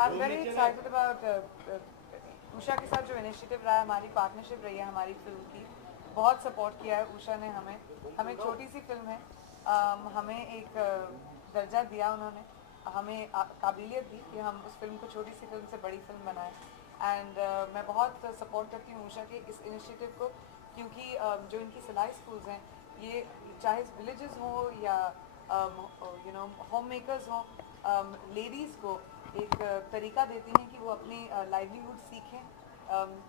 I'm very excited about Usha के साथ जो इनिशिएटिव रहा है, हमारी पार्टनरशिप रही है हमारी फिल्म की, बहुत सपोर्ट किया है उषा ने हमें। हम एक छोटी सी फिल्म है, हमें एक दर्जा दिया उन्होंने, हमें काबिलियत दी कि हम उस फिल्म को छोटी सी फिल्म से बड़ी फिल्म बनाएं। एंड मैं बहुत सपोर्ट करती हूँ उषा के इस इनिशिएटिव को, क्योंकि जो इनकी सिलाई स्कूल्स हैं, ये चाहे विलेजेस हो या होम मेकर्स हो, लेडीज़ को एक तरीका देती हैं कि वो अपनी लाइवलीहुड सीखें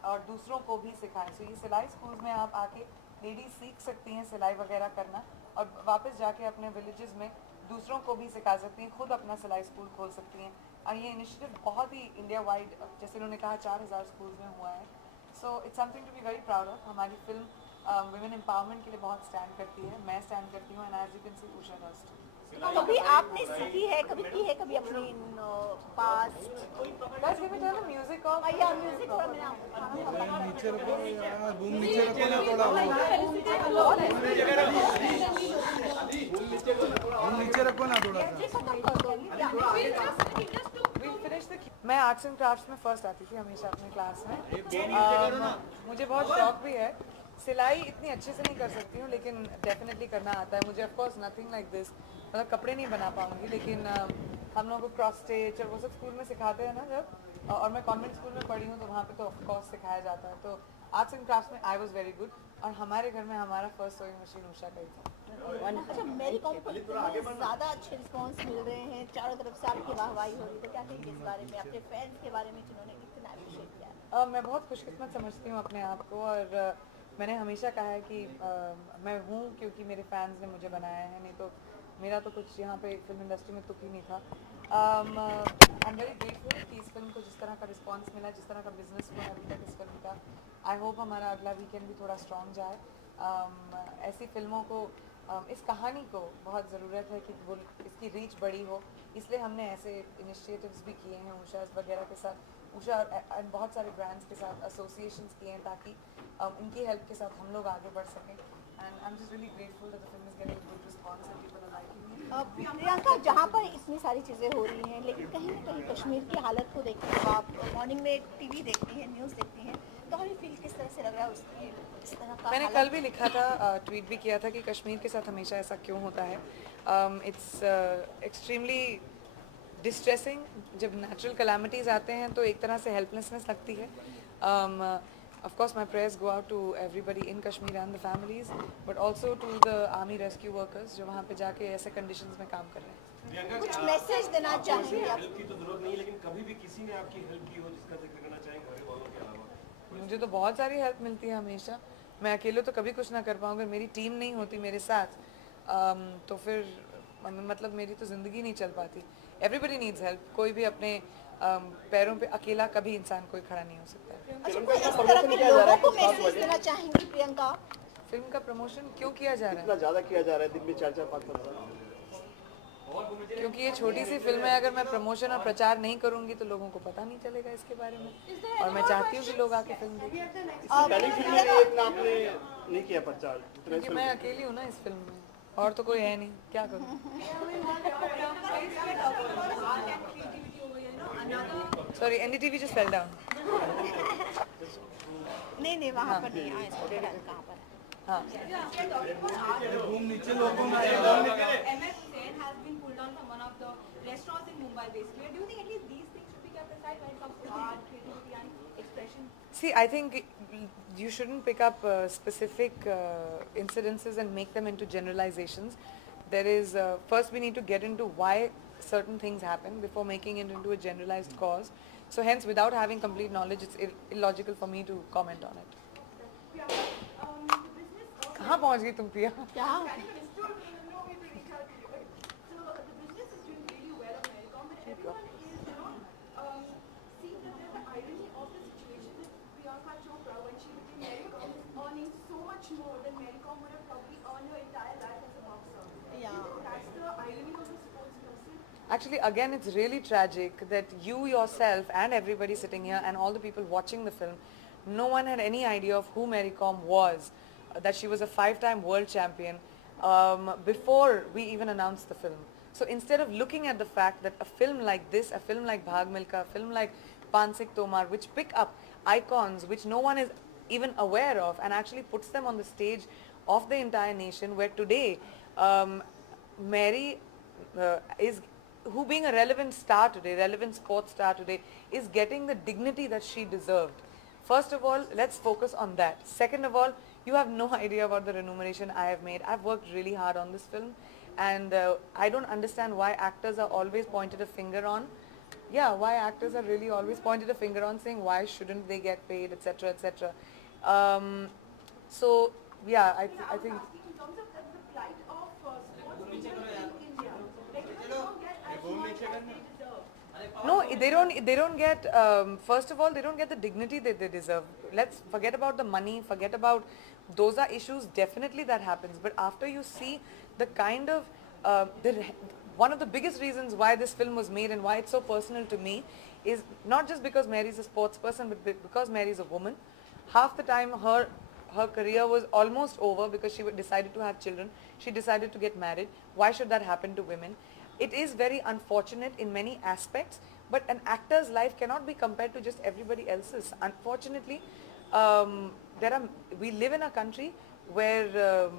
और दूसरों को भी सिखाएं। सो ये सिलाई स्कूल्स में आप आके लेडीज़ सीख सकती हैं सिलाई वगैरह करना, और वापस जाके अपने विलेजेस में दूसरों को भी सिखा सकती हैं, खुद अपना सिलाई स्कूल खोल सकती हैं। और ये इनिशिएटिव बहुत ही इंडिया वाइड, जैसे उन्होंने कहा, 4000 स्कूल्स में हुआ है। So it's something to be very proud of. हमारी फिल्म वुमेन एम्पावरमेंट के लिए बहुत स्टैंड करती है, मैं स्टैंड करती हूँ, and as you can see Usha does too. कभी आपने सीखी है, कभी की है, कभी अपनी past Guys, can we turn the music off? या म्यूजिक थोड़ा नीचे रखो यार, बूम नीचे रखो ना थोड़ा, बूम नीचे रखो ना थोड़ा सा। मैं आर्ट्स एंड क्राफ्ट्स में फर्स्ट आती थी हमेशा अपने क्लास में। मुझे बहुत शौक भी है। सिलाई इतनी अच्छे से नहीं कर सकती हूँ, लेकिन डेफिनेटली करना आता है मुझे। Of course nothing like this, मतलब कपड़े नहीं बना पाऊंगी, लेकिन हम लोगों को क्रॉस स्टिच और वो सब स्कूल में सिखाते हैं ना जब, और मैं कॉन्वेंट स्कूल में पढ़ी हूँ तो वहाँ पे तो ऑफ कोर्स सिखाया जाता है। तो आर्ट्स एंड क्राफ्ट्स में आई वाज वेरी गुड, और हमारे घर में हमारा फर्स्ट सोइंग मशीन उषा का ही था। अच्छा, मेरी कॉम को ज़्यादा अच्छे रिस्पांस मिल रहे हैं, चारों तरफ से आपकी वाहवाही हो रही है, तो क्या कहेंगे इस बारे में, अपने फैंस के बारे में जिन्होंने इतना अप्रिशिएट किया है? मैं बहुत खुशकिस्मत समझती हूँ अपने आप को, और मैंने हमेशा कहा है कि मैं हूँ क्योंकि मेरे फैंस ने मुझे बनाया है, नहीं तो मेरा तो कुछ यहाँ पे फिल्म इंडस्ट्री में तुक ही नहीं था। आई एम वेरी ग्रेटफुल कि इस फिल्म को जिस तरह का रिस्पांस मिला, जिस तरह का बिजनेस हुआ अभी तक इस फिल्म का। आई होप हमारा अगला वीकेंड भी थोड़ा स्ट्रॉन्ग जाए। ऐसी फिल्मों को, इस कहानी को बहुत ज़रूरत है कि वो इसकी रीच बड़ी हो, इसलिए हमने ऐसे इनिशिएटिव्स भी किए हैं उषा वगैरह के साथ, उषा और बहुत सारे ब्रांड्स के साथ एसोसिएशंस किए हैं, ताकि इनकी हेल्प के साथ हम लोग आगे बढ़ सकें। And I am just really grateful that the film is getting good response and people are liking it. Priyanka, जहाँ पर इतनी सारी चीज़ें हो रही हैं, लेकिन कहीं ना कहीं कश्मीर की हालत को देखते हो आप, मॉर्निंग में टीवी देखती हैं, न्यूज़ देखती हैं, तो हमें फील किस तरह से लग रहा है उसकी इस तरह का? मैंने कल भी लिखा था, ट्वीट भी किया था कि कश्मीर के साथ हमेशा ऐसा क्यों होता है। It's extremely distressing. जब नेचुरल कैलामिटीज़ आते हैं तो एक तरह से हेल्पलेसनेस लगती है। Of course, my prayers go out to everybody in Kashmir and the families, but also to the army rescue workers जो वहाँ पे जाके ऐसे conditions में काम कर रहे हैं। कुछ मैसेज देना चाहेंगे आप? हेल्प की तो जरूरत नहीं, लेकिन कभी भी किसी ने आपकी हेल्प की हो जिसका जिक्र करना चाहेंगे घरे वालों के अलावा? मुझे तो बहुत सारी हेल्प मिलती है हमेशा। मैं अकेले तो कभी कुछ ना कर पाऊँ। अगर मेरी टीम नहीं होती मेरे साथ, तो फिर मतलब मेरी तो ज़िंदगी नहीं चल पाती। Everybody needs help. कोई भी अपने पैरों पे अकेला कभी इंसान कोई खड़ा नहीं हो सकता है। अच्छा, कोई इस तरह के लोगों को मैसेज देना चाहेंगी प्रियंका? फिल्म का प्रमोशन क्यों किया जा रहा इतना ज़्यादा किया जा रहा है, दिन में 4-4 5-5 है? क्योंकि ये छोटी सी फिल्म है। अगर मैं प्रमोशन और प्रचार नहीं करूंगी तो लोगों को पता नहीं चलेगा इसके बारे में, और मैं चाहती हूँ कि लोग आके फिल्म देखें। पहली फिल्म में इतना आपने नहीं किया प्रचार, क्योंकि मैं अकेली हूँ ना इस फिल्म में, और तो कोई है नहीं, क्या करूँ। Sorry, NDTV just fell down. नहीं, वहाँ पर नहीं आया, कहाँ पर? हाँ, बूम नीचे रखो ना। MF Hussain has been pulled down from one of the restaurants in Mumbai, basically. Do you think at least these things should be kept aside when it comes to art, creativity, and expression? see, I think you shouldn't pick up specific incidences and make them into generalizations. There is first we need to get into why certain things happen before making it into a generalized cause. So hence, without having complete knowledge, it's illogical for me to comment on it. कहाँ पहुँच गई तुम प्रिया? क्या? Actually, again, it's really tragic that you yourself and everybody sitting here and all the people watching the film, no one had any idea of who Mary Kom was, that she was a 5-time world champion before we even announced the film. So instead of looking at the fact that a film like this, a film like Bhag Milka, a film like Pansik Tomar, which pick up icons which no one is even aware of and actually puts them on the stage of the entire nation, where today Mary is, who being a relevant star today, relevant sports star today, is getting the dignity that she deserved. First of all, let's focus on that. Second of all, you have no idea about the remuneration I have made. I've worked really hard on this film, and I don't understand why actors are always pointed a finger on. Yeah, why actors are really always pointed a finger on, saying why shouldn't they get paid, etc., etc. So yeah, I think. In terms of the plight of sports people in India, like they don't get as much as they deserve. No, they don't get, first of all, they don't get the dignity that they deserve. Let's forget about the money, forget about, those are issues definitely that happens. But after you see the kind of, one of the biggest reasons why this film was made and why it's so personal to me is not just because Mary's a sports person, but because Mary's a woman. Half the time her career was almost over because she decided to have children. She decided to get married. Why should that happen to women? It is very unfortunate in many aspects, but an actor's life cannot be compared to just everybody else's. Unfortunately, we live in a country where,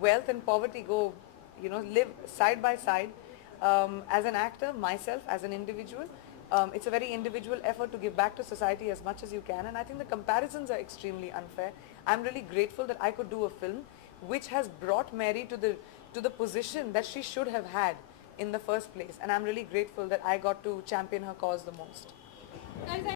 wealth and poverty go, live side by side. As an actor, myself, as an individual, it's a very individual effort to give back to society as much as you can, and I think the comparisons are extremely unfair. I'm really grateful that I could do a film which has brought Mary to the position that she should have had in the first place, and I'm really grateful that I got to champion her cause the most.